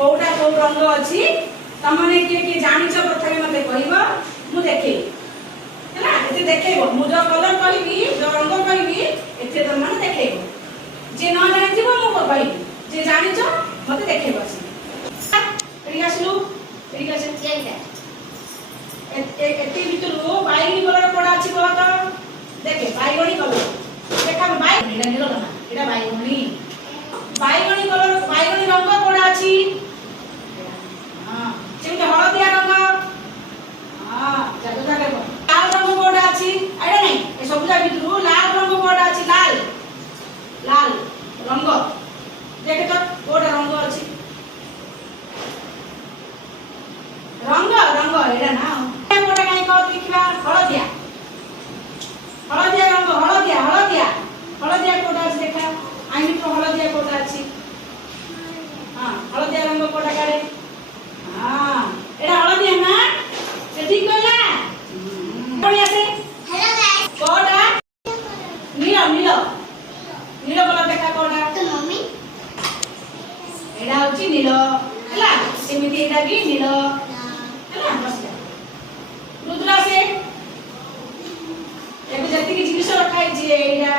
कोटा को रंग अछि तमने के जानिछ प्रथमे मते कहइबो मु देखै हैला एते देखैबो मु जो कलर कहबी जो रंग कहबी एते तमने देखैबो जे न जानिथिबो मु कहबी जे जानिछ मते देखैबो एडी आसलु एडी आसे एइटा एते भितरु बाइगणी कलर कोडा अछि कहत देखे बाइगणी कलर देखा बाइगणी नील ना एटा बाइगणी बाइगणी कलर बाइगणी रंग कोडा अछि जेमते हळदिया रंग जागा जागा लाल रंग कोडा अछि आइडा नै ए सबुजा भितरु लाल रंग कोडा अछि लाल लाल रंग देखे तो कोडा रंग अछि रंग रंग एडा ना कोडा काई कहत लिखिबा हळदिया हळदिया रंग हळदिया हळदिया हळदिया कोडा अछि देखा आइनी तो हळदिया कोडा अछि हां हळदिया रंग कोडा काडे हां एडा हळदिया ना से ठीक कहला बढ़िया से हेलो गाइस कोडा नील नील नील कलर देखा कोडा तो मम्मी एडा होची नील हला सेमिति एडा भी नील हला बस रुद्रा से एबे जति कि जिनिस रखाई जे एडा